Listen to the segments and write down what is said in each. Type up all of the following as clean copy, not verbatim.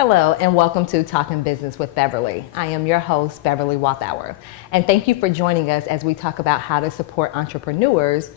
Hello and welcome to Talking Business with Beverly. I am your host, Beverly Walthour. And thank you for joining us as we talk about how to support entrepreneurs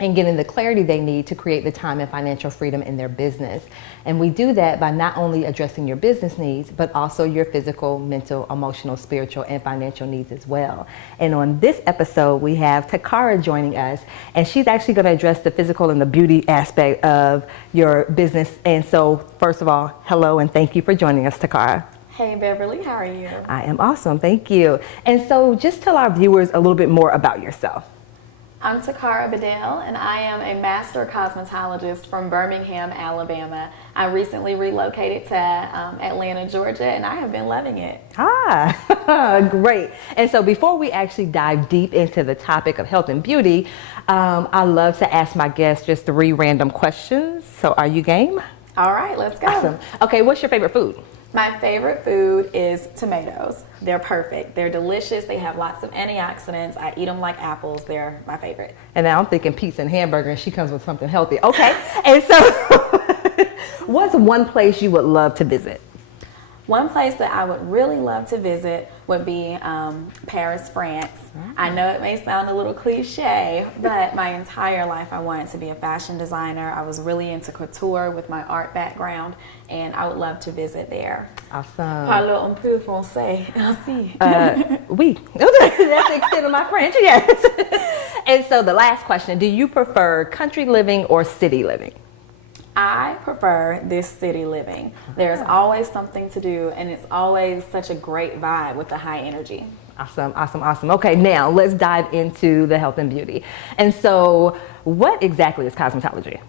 and getting the clarity they need to create the time and financial freedom in their business. And we do that by not only addressing your business needs, but also your physical, mental, emotional, spiritual, and financial needs as well. And on this episode, we have Tacara joining us, and she's actually going to address the physical and the beauty aspect of your business. And so, first of all, hello and thank you for joining us, Tacara. Hey Beverly, how are you? I am awesome, thank you. And so just tell our viewers a little bit more about yourself. I'm Tacara Bedell, and I am a master cosmetologist from Birmingham, Alabama. I recently relocated to Atlanta, Georgia, and I have been loving it. Great. And so before we actually dive deep into the topic of health and beauty, I love to ask my guests just 3 random questions. So are you game? All right, let's go. Awesome. Okay, what's your favorite food? My favorite food is tomatoes. They're perfect. They're delicious. They have lots of antioxidants. I eat them like apples. They're my favorite. And now I'm thinking pizza and hamburger, and she comes with something healthy. Okay. And so what's one place you would love to visit? One place that I would really love to visit would be Paris, France. I know it may sound a little cliche, but my entire life I wanted to be a fashion designer. I was really into couture with my art background, and I would love to visit there. Awesome. Parle un peu français. Merci. Oui. That's the extent of my French, yes. And so the last question, do you prefer country living or city living? I prefer this city living. There's always something to do, and it's always such a great vibe with the high energy. Awesome, awesome, awesome. Okay, now let's dive into the health and beauty. And so what exactly is cosmetology?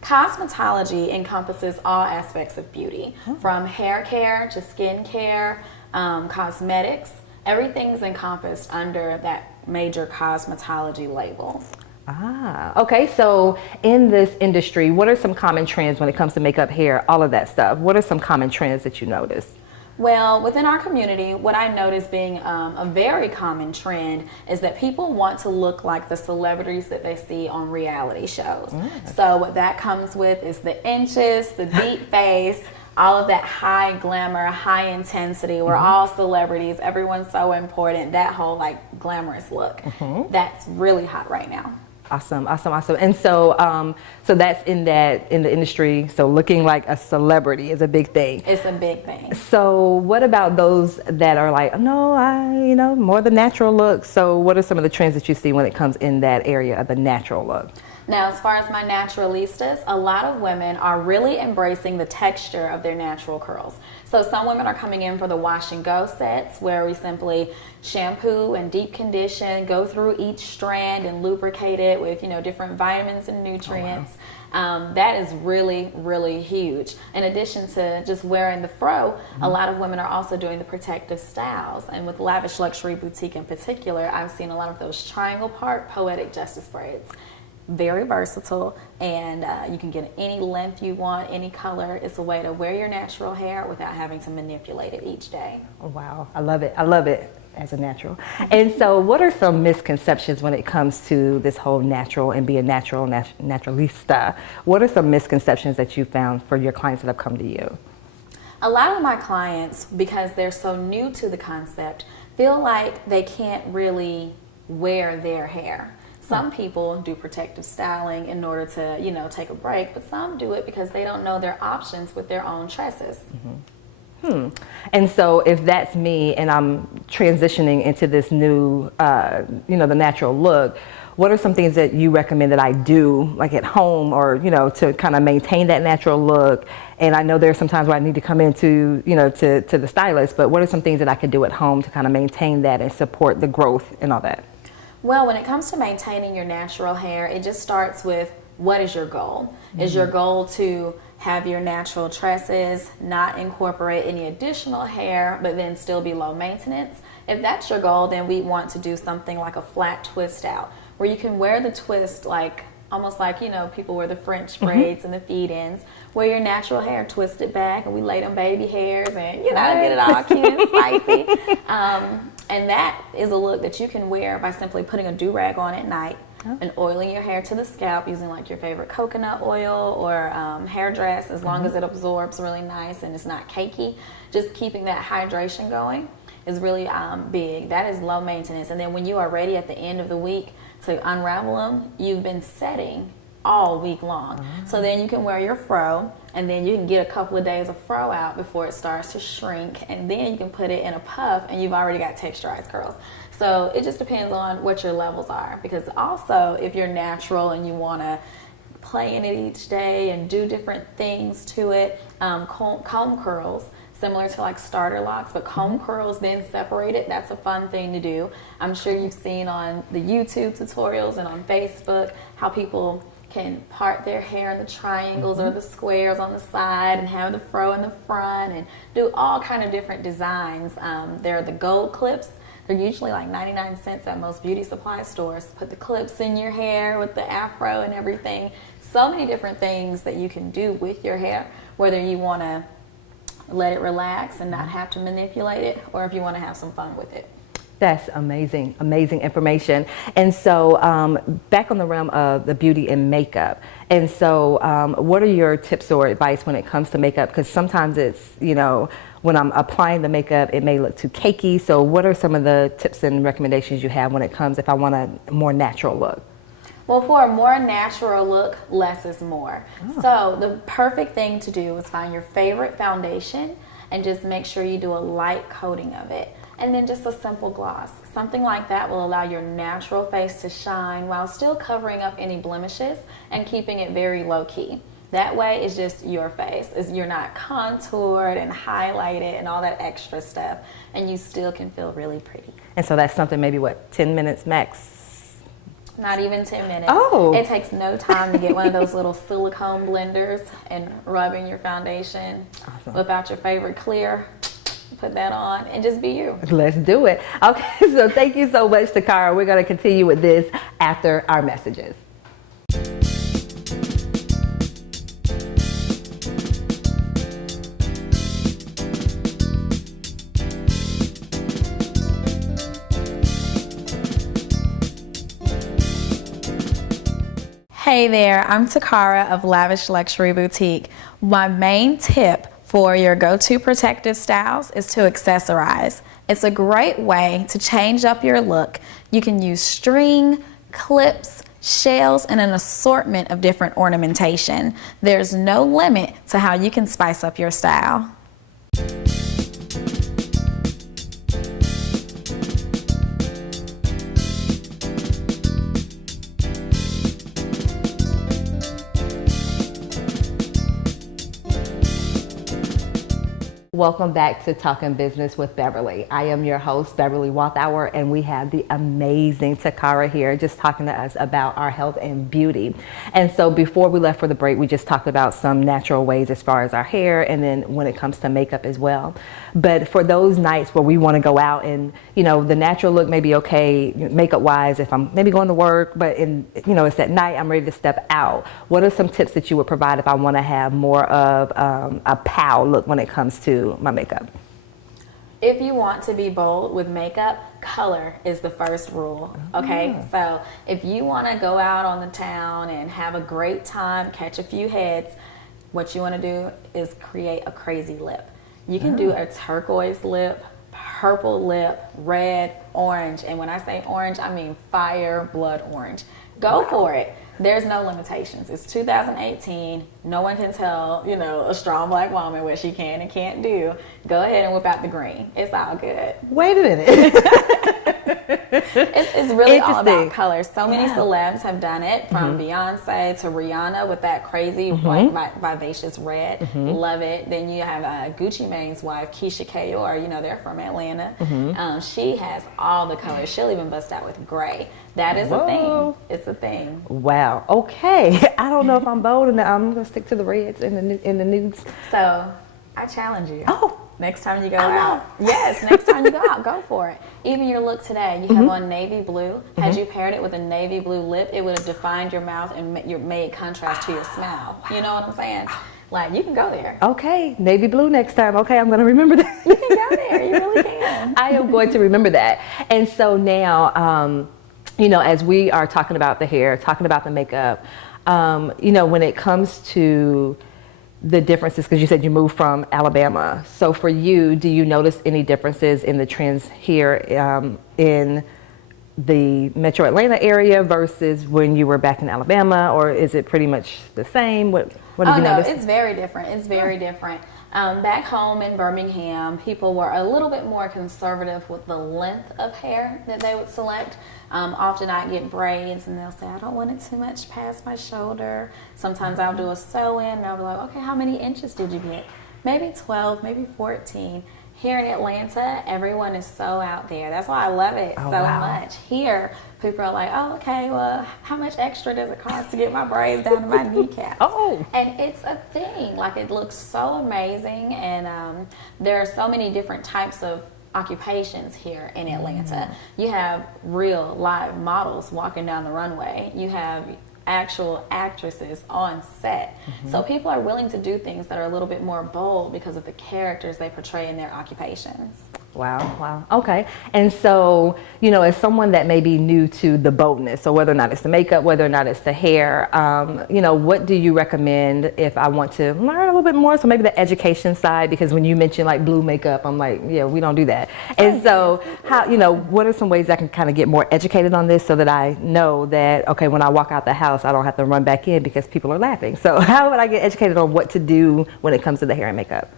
Cosmetology encompasses all aspects of beauty, from hair care to skin care, cosmetics. Everything's encompassed under that major cosmetology label. Okay. So in this industry, what are some common trends when it comes to makeup, hair, all of that stuff? What are some common trends that you notice? Well, within our community, what I notice being a very common trend is that people want to look like the celebrities that they see on reality shows. So what that comes with is the inches, the deep face, all of that high glamour, high intensity. We're all celebrities. Everyone's so important. That whole like glamorous look. That's really hot right now. Awesome, awesome, awesome. And so, so that's in the industry. So looking like a celebrity is a big thing. It's a big thing. So what about those that are like, no, more the natural look? So what are some of the trends that you see when it comes in that area of the natural look? Now, as far as my naturalistas, a lot of women are really embracing the texture of their natural curls. So some women are coming in for the wash and go sets where we simply shampoo and deep condition, go through each strand and lubricate it with, different vitamins and nutrients. That is really, really huge. In addition to just wearing the fro, a lot of women are also doing the protective styles. And with Lavish Luxury Boutique in particular, I've seen a lot of those triangle part poetic justice braids. Very versatile, and you can get any length you want, any color. It's a way to wear your natural hair without having to manipulate it each day. Oh, wow. I love it. I love it as a natural. And so what are some misconceptions when it comes to this whole natural and being naturalista? What are some misconceptions that you found for your clients that have come to you? A lot of my clients, because they're so new to the concept, feel like they can't really wear their hair. Some people do protective styling in order to, take a break, but some do it because they don't know their options with their own tresses. And so if that's me and I'm transitioning into this new, the natural look, what are some things that you recommend that I do, like at home or, to kind of maintain that natural look? And I know there's some times where I need to come into, to the stylist, but what are some things that I could do at home to kind of maintain that and support the growth and all that? Well, when it comes to maintaining your natural hair, it just starts with what is your goal? Is your goal to have your natural tresses, not incorporate any additional hair, but then still be low maintenance? If that's your goal, then we want to do something like a flat twist out, where you can wear the twist like almost like, people wear the French braids and the feed-ins, wear your natural hair, twist it back, and we lay them baby hairs and, get it all cute and spicy. And that is a look that you can wear by simply putting a do-rag on at night, and oiling your hair to the scalp using like your favorite coconut oil or hair dress, as long as it absorbs really nice and it's not cakey. Just keeping that hydration going is really big. That is low maintenance. And then when you are ready at the end of the week to unravel them, you've been setting all week long. So then you can wear your fro, and then you can get a couple of days of fro out before it starts to shrink, and then you can put it in a puff and you've already got texturized curls. So it just depends on what your levels are, because also if you're natural and you want to play in it each day and do different things to it, comb curls, similar to like starter locks, but comb curls then separated. That's a fun thing to do. I'm sure you've seen on the YouTube tutorials and on Facebook how people can part their hair in the triangles or the squares on the side and have the fro in the front and do all kind of different designs. There are the gold clips. They're usually like 99 cents at most beauty supply stores. Put the clips in your hair with the afro and everything. So many different things that you can do with your hair, whether you want to let it relax and not have to manipulate it, or if you want to have some fun with it. That's amazing, amazing information. And so back on the realm of the beauty and makeup. And so what are your tips or advice when it comes to makeup? Because sometimes it's, you know, when I'm applying the makeup, it may look too cakey. So what are some of the tips and recommendations you have when it comes if I want a more natural look? Well, for a more natural look, less is more. So the perfect thing to do is find your favorite foundation and just make sure you do a light coating of it. And then just a simple gloss. Something like that will allow your natural face to shine while still covering up any blemishes and keeping it very low key. That way it's just your face. You're not contoured and highlighted and all that extra stuff, and you still can feel really pretty. And so that's something maybe, what, 10 minutes max? Not even 10 minutes. Oh. It takes no time to get one of those little silicone blenders and rub in your foundation. Awesome. Whip out your favorite clear, put that on, and just be you. Let's do it. Okay, so thank you so much, Tacara. We're going to continue with this after our messages. Hey there, I'm Tacara of Lavish Luxury Boutique. My main tip for your go-to protective styles is to accessorize. It's a great way to change up your look. You can use string, clips, shells, and an assortment of different ornamentation. There's no limit to how you can spice up your style. Welcome back to Talking Business with Beverly. I am your host, Beverly Walthour, and we have the amazing Tacara here just talking to us about our health and beauty. And so before we left for the break, we just talked about some natural ways as far as our hair and then when it comes to makeup as well. But for those nights where we want to go out and, you know, the natural look may be okay makeup wise if I'm maybe going to work, but it's at night, I'm ready to step out. What are some tips that you would provide if I want to have more of a pow look when it comes to my makeup? If you want to be bold with makeup, color is the first rule, okay? So if you want to go out on the town and have a great time, catch a few heads, what you want to do is create a crazy lip. You can do a turquoise lip, purple lip, red, orange, and when I say orange, I mean fire blood orange. Go for it. There's no limitations. It's 2018. No one can tell, a strong black woman what she can and can't do. Go ahead and whip out the green. It's all good. Wait a minute. It's really all about color. So many celebs have done it, from Beyonce to Rihanna with that crazy white vivacious red. Love it. Then you have Gucci Mane's wife, Keisha Kayor. They're from Atlanta. She has all the colors. She'll even bust out with gray. That is a thing. It's a thing. Wow. Okay. I don't know if I'm bold enough. I'm going to stick to the reds and the nudes. So I challenge you. Oh. Next time you go out. Yes, next time you go out, go for it. Even your look today, you have on navy blue. Had you paired it with a navy blue lip, it would have defined your mouth and made contrast to your smile. You know what I'm saying? Like, you can go there. Okay, navy blue next time. Okay, I'm going to remember that. You can go there. You really can. I am going to remember that. And so now, you know, as we are talking about the hair, talking about the makeup, you know, when it comes to the differences, because you said you moved from Alabama. So for you, do you notice any differences in the trends here in the Metro Atlanta area versus when you were back in Alabama, or is it pretty much the same? What have you noticed? It's very different. It's very different. Back home in Birmingham, people were a little bit more conservative with the length of hair that they would select. Often I get braids and they'll say, I don't want it too much past my shoulder. Sometimes I'll do a sew-in and I'll be like, okay, how many inches did you get? Maybe 12, maybe 14. Here in Atlanta, everyone is so out there. That's why I love it much. Here, people are like, oh, okay, well, how much extra does it cost to get my braids down to my kneecaps? And it's a thing. Like, it looks so amazing, and there are so many different types of occupations here in Atlanta. You have real live models walking down the runway. You have actual actresses on set. So people are willing to do things that are a little bit more bold because of the characters they portray in their occupations. Wow. Okay. And so, you know, as someone that may be new to the boldness, so whether or not it's the makeup, whether or not it's the hair, you know, what do you recommend if I want to learn a little bit more? So maybe the education side, because when you mention like blue makeup, I'm like, yeah, we don't do that. And so how, you know, what are some ways I can kind of get more educated on this so that I know that, okay, when I walk out the house, I don't have to run back in because people are laughing. So how would I get educated on what to do when it comes to the hair and makeup?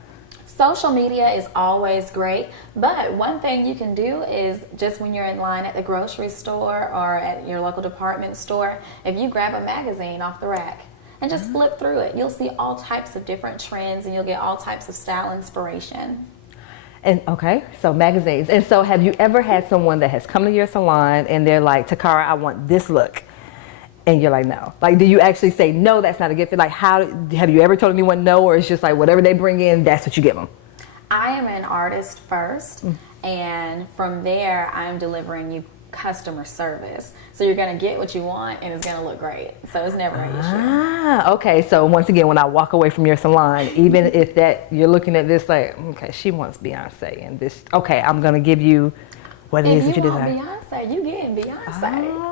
Social media is always great, but one thing you can do is just when you're in line at the grocery store or at your local department store, if you grab a magazine off the rack and just flip through it, you'll see all types of different trends and you'll get all types of style inspiration. And okay, so magazines. And so have you ever had someone that has come to your salon and they're like, Tacara, I want this look? And you're like, no. Like, do you actually say, no, that's not a good fit? Like, how have you ever told anyone no, or it's just like whatever they bring in, that's what you give them? I am an artist first, and from there, I'm delivering you customer service. So you're going to get what you want, and it's going to look great. So it's never an issue. Okay. So once again, when I walk away from your salon, even if that you're looking at this like, okay, she wants Beyonce, and this, okay, I'm going to give you what it is that you desire. If you want Beyonce, you getting Beyonce.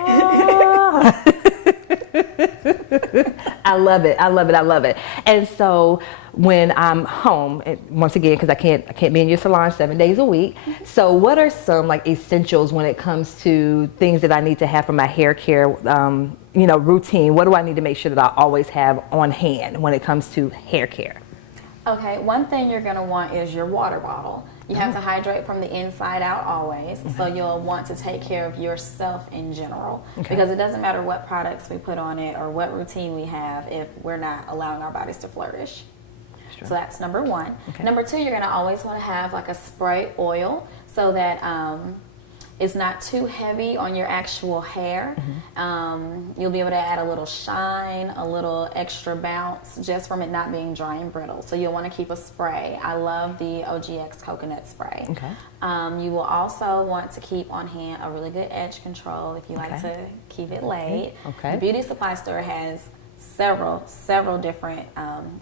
I love it. And so when I'm home, once again, because I can't be in your salon 7 days a week. So what are some like essentials when it comes to things that I need to have for my hair care, you know, routine? What do I need to make sure that I always have on hand when it comes to hair care? Okay, one thing you're going to want is your water bottle. You have to hydrate from the inside out always, so you'll want to take care of yourself in general, because it doesn't matter what products we put on it or what routine we have if we're not allowing our bodies to flourish. So that's number one. Number two, you're going to always want to have like a spray oil so that it's not too heavy on your actual hair. You'll be able to add a little shine, a little extra bounce just from it not being dry and brittle. So you'll want to keep a spray. I love the OGX coconut spray. You will also want to keep on hand a really good edge control if you like to keep it laid. The beauty supply store has several different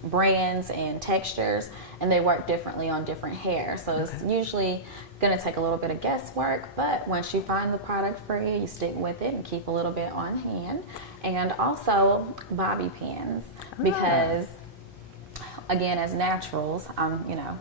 brands and textures, and they work differently on different hair. So it's usually going to take a little bit of guesswork, but once you find the product for you, you stick with it and keep a little bit on hand. And also bobby pins, because again, as naturals, I'm, you know,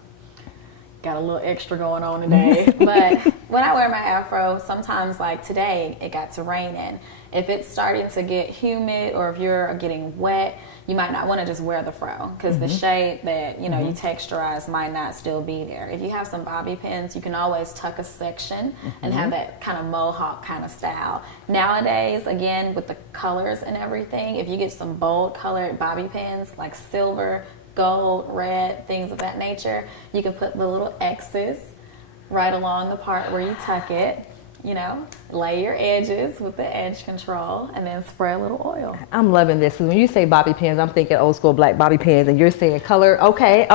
got a little extra going on today. But when I wear my afro, sometimes like today, it got to raining. If it's starting to get humid or if you're getting wet, you might not want to just wear the fro, because the shape that, you know, you texturize might not still be there. If you have some bobby pins, you can always tuck a section and have that kind of mohawk kind of style. Nowadays, again, with the colors and everything, if you get some bold colored bobby pins like silver, gold, red, things of that nature, you can put the little X's right along the part where you tuck it. You know, lay your edges with the edge control and then spray a little oil. I'm loving this, because when you say bobby pins, I'm thinking old school black bobby pins, and you're saying color. Okay.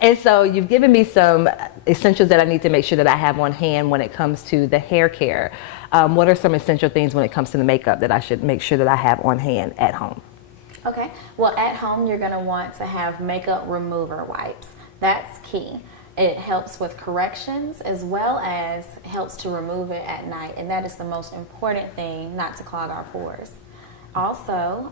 And so you've given me some essentials that I need to make sure that I have on hand when it comes to the hair care. What are some essential things when it comes to the makeup that I should make sure that I have on hand at home? Okay. Well, at home, you're going to want to have makeup remover wipes. That's key. It helps with corrections as well as helps to remove it at night. And that is the most important thing, not to clog our pores. Also,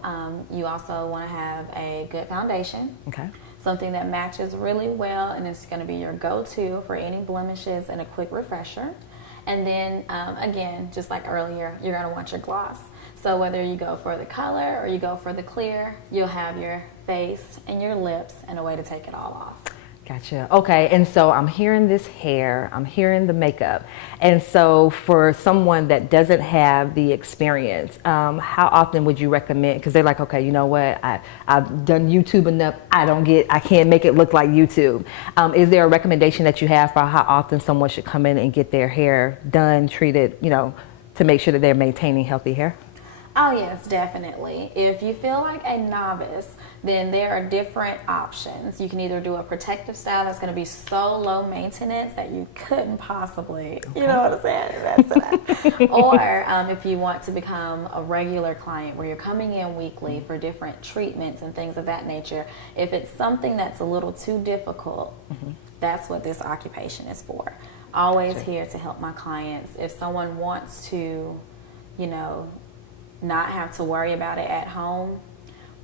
you also want to have a good foundation. Okay. Something that matches really well and it's going to be your go-to for any blemishes and a quick refresher. And then, again, just like earlier, you're going to want your gloss. So whether you go for the color or you go for the clear, you'll have your face and your lips and a way to take it all off. Gotcha. Okay, and so I'm hearing this hair, I'm hearing the makeup, and so for someone that doesn't have the experience, how often would you recommend? Because they're like, okay, you know what, I've done YouTube enough, I can't make it look like YouTube. Is there a recommendation that you have for how often someone should come in and get their hair done, treated, you know, to make sure that they're maintaining healthy hair? Oh yes, definitely. If you feel like a novice, then there are different options. You can either do a protective style that's going to be so low maintenance that you couldn't possibly, you know what I'm saying, mess it up. Or if you want to become a regular client where you're coming in weekly for different treatments and things of that nature, if it's something that's a little too difficult, that's what this occupation is for. Always here to help my clients. If someone wants to, you know, not have to worry about it at home,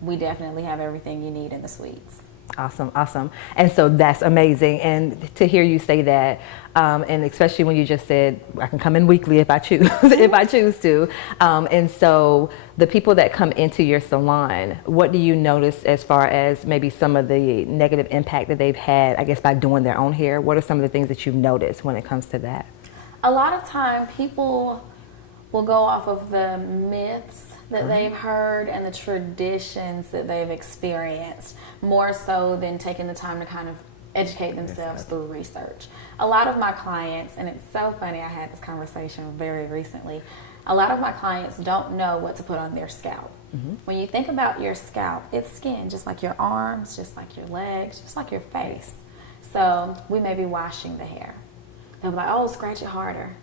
we definitely have everything you need in the suites. Awesome, awesome. And so that's amazing. And to hear you say that, and especially when you just said, I can come in weekly if I choose, if I choose to. And so the people that come into your salon, what do you notice as far as maybe some of the negative impact that they've had, I guess, by doing their own hair? What are some of the things that you've noticed when it comes to that? A lot of time people will go off of the myths that they've heard and the traditions that they've experienced, more so than taking the time to kind of educate themselves through research. A lot of my clients, and it's so funny, I had this conversation very recently, a lot of my clients don't know what to put on their scalp. When you think about your scalp, it's skin, just like your arms, just like your legs, just like your face. So we may be washing the hair. They'll be like, oh, scratch it harder.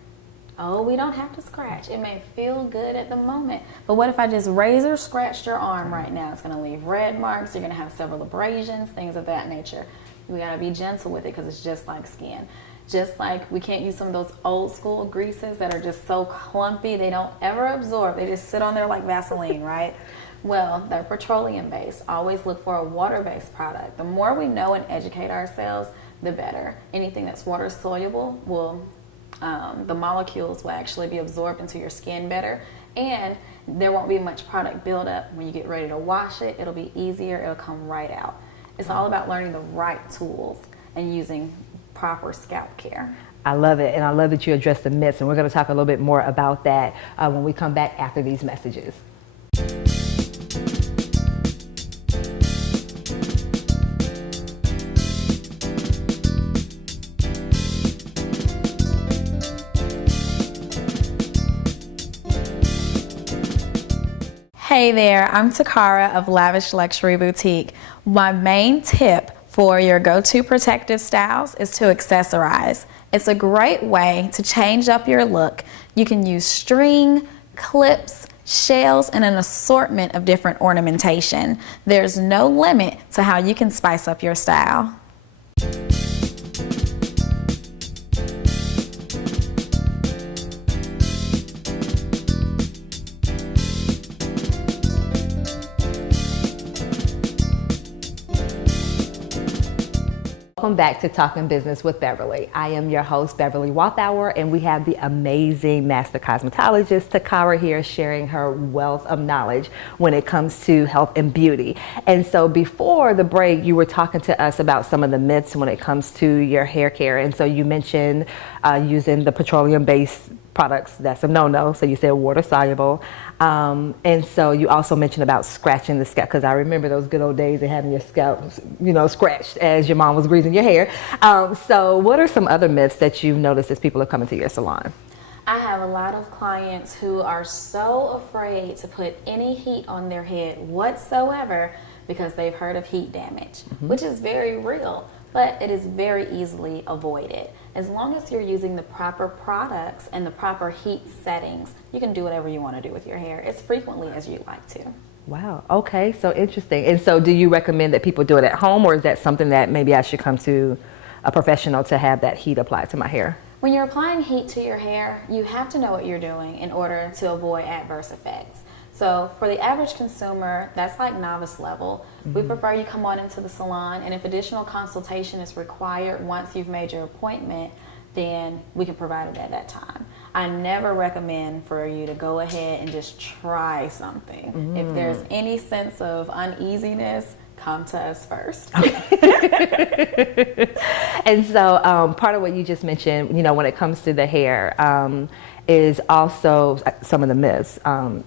Oh, we don't have to scratch. It may feel good at the moment. But what if I just razor scratched your arm right now? It's going to leave red marks. You're going to have several abrasions, things of that nature. We got to be gentle with it because it's just like skin. Just like we can't use some of those old school greases that are just so clumpy. They don't ever absorb. They just sit on there like Vaseline, right? Well, they're petroleum based. Always look for a water-based product. The more we know and educate ourselves, the better. Anything that's water soluble will the molecules will actually be absorbed into your skin better, and there won't be much product buildup. When you get ready to wash it, it'll be easier, it'll come right out. It's all about learning the right tools and using proper scalp care. I love it, and I love that you address the myths, and we're going to talk a little bit more about that when we come back after these messages. Hey there, I'm Tacara of Lavish Luxury Boutique. My main tip for your go-to protective styles is to accessorize. It's a great way to change up your look. You can use string, clips, shells, and an assortment of different ornamentation. There's no limit to how you can spice up your style. Welcome back to Talking Business with Beverly. I am your host, Beverly Walthour, and we have the amazing master cosmetologist, Tacara, here sharing her wealth of knowledge when it comes to health and beauty. And so before the break, you were talking to us about some of the myths when it comes to your hair care. And so you mentioned using the petroleum-based products. That's a no-no. So you said water soluble. And so you also mentioned about scratching the scalp, because I remember those good old days of having your scalp, you know, scratched as your mom was greasing your hair. So what are some other myths that you've noticed as people are coming to your salon? I have a lot of clients who are so afraid to put any heat on their head whatsoever because they've heard of heat damage, which is very real, but it is very easily avoided. As long as you're using the proper products and the proper heat settings, you can do whatever you want to do with your hair as frequently as you like to. Wow. Okay. So interesting. And so do you recommend that people do it at home, or is that something that maybe I should come to a professional to have that heat applied to my hair? When you're applying heat to your hair, you have to know what you're doing in order to avoid adverse effects. So for the average consumer, that's like novice level. We prefer you come on into the salon, and if additional consultation is required once you've made your appointment, then we can provide it at that time. I never recommend for you to go ahead and just try something. If there's any sense of uneasiness, come to us first. And so part of what you just mentioned, when it comes to the hair, is also some of the myths,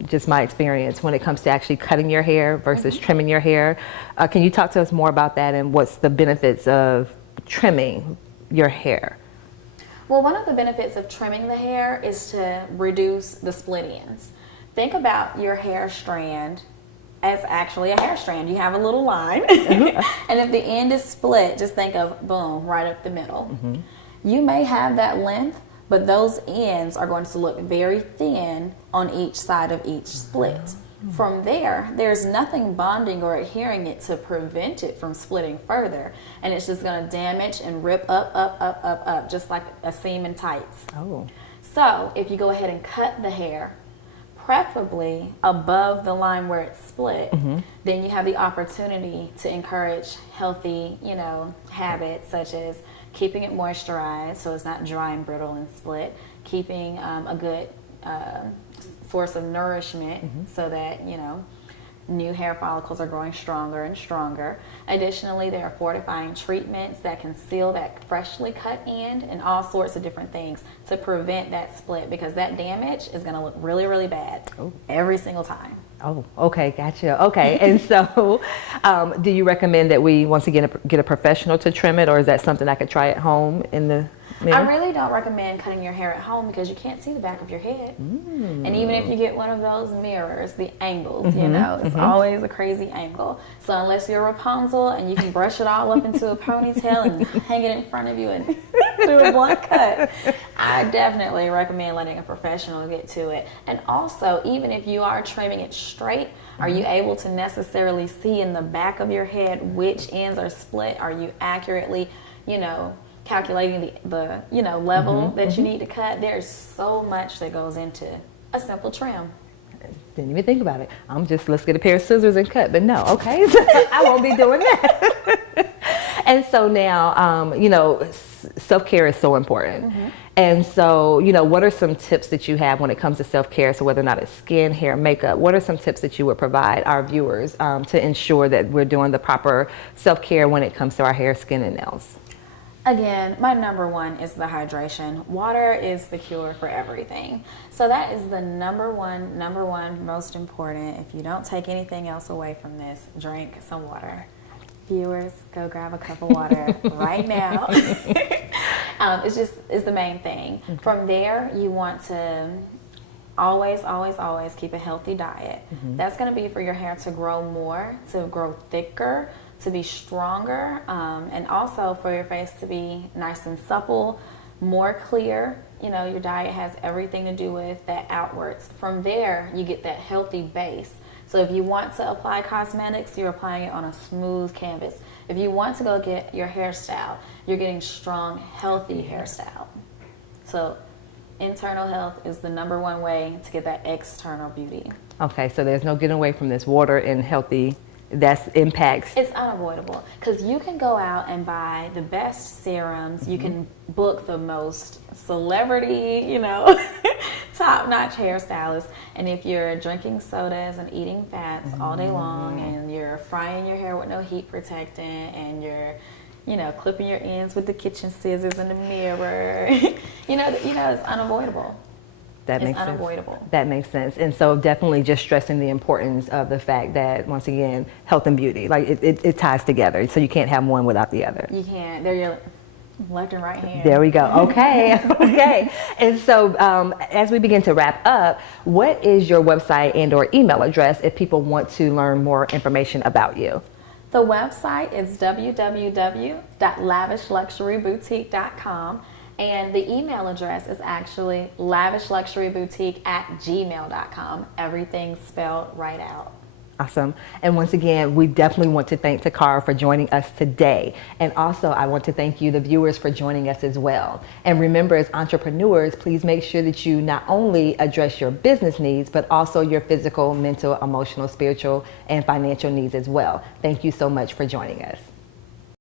just my experience when it comes to actually cutting your hair versus trimming your hair. Can you talk to us more about that and what's the benefits of trimming your hair? Well, one of the benefits of trimming the hair is to reduce the split ends. Think about your hair strand as actually a hair strand. You have a little line, and if the end is split, just think of boom, right up the middle. You may have that length, but those ends are going to look very thin on each side of each split. From there, there's nothing bonding or adhering it to prevent it from splitting further, and it's just going to damage and rip up, just like a seam in tights. So if you go ahead and cut the hair, preferably above the line where it's split, then you have the opportunity to encourage healthy, habits such as keeping it moisturized so it's not dry and brittle and split, keeping a good source of nourishment so that, new hair follicles are growing stronger and stronger. Additionally, there are fortifying treatments that can seal that freshly cut end and all sorts of different things to prevent that split, because that damage is going to look really, really bad every single time. Oh, okay, gotcha. Okay, and so do you recommend that we, once again, get a professional to trim it, or is that something I could try at home in the mirror? I really don't recommend cutting your hair at home because you can't see the back of your head. And even if you get one of those mirrors, the angles, it's always a crazy angle. So unless you're Rapunzel and you can brush it all up into a ponytail and hang it in front of you and do a blunt cut, I definitely recommend letting a professional get to it. And also, even if you are trimming it straight, are you able to necessarily see in the back of your head which ends are split? Are you accurately, calculating the level that you need to cut? There's so much that goes into a simple trim. Didn't even think about it. Let's get a pair of scissors and cut. But no, okay, I won't be doing that. And so now, self-care is so important. And so, what are some tips that you have when it comes to self-care? So whether or not it's skin, hair, makeup, what are some tips that you would provide our viewers to ensure that we're doing the proper self-care when it comes to our hair, skin, and nails? Again, my number one is the hydration. Water is the cure for everything. So that is the number one most important. If you don't take anything else away from this, drink some water. Viewers, go grab a cup of water right now. It's the main thing. From there, you want to always keep a healthy diet. That's going to be for your hair to grow more, to grow thicker, to be stronger, and also for your face to be nice and supple, more clear. Your diet has everything to do with that outwards. From there, you get that healthy base. So if you want to apply cosmetics, you're applying it on a smooth canvas. If you want to go get your hairstyle, you're getting strong, healthy hairstyle. So internal health is the number one way to get that external beauty. Okay, so there's no getting away from this water and healthy. That's impacts. It's unavoidable because you can go out and buy the best serums. You can book the most celebrity, top-notch hairstylists. And if you're drinking sodas and eating fats all day long, and you're frying your hair with no heat protectant, and you're, clipping your ends with the kitchen scissors in the mirror, it's unavoidable. That makes unavoidable. Sense. That makes sense. And so definitely just stressing the importance of the fact that, once again, health and beauty, like it ties together. So you can't have one without the other. You can't. They're your left and right hand. There we go. Okay. Okay. And so as we begin to wrap up, what is your website and or email address if people want to learn more information about you? The website is www.lavishluxuryboutique.com. And the email address is actually lavishluxuryboutique@gmail.com. Everything's spelled right out. Awesome. And once again, we definitely want to thank Tacara for joining us today. And also, I want to thank you, the viewers, for joining us as well. And remember, as entrepreneurs, please make sure that you not only address your business needs, but also your physical, mental, emotional, spiritual, and financial needs as well. Thank you so much for joining us.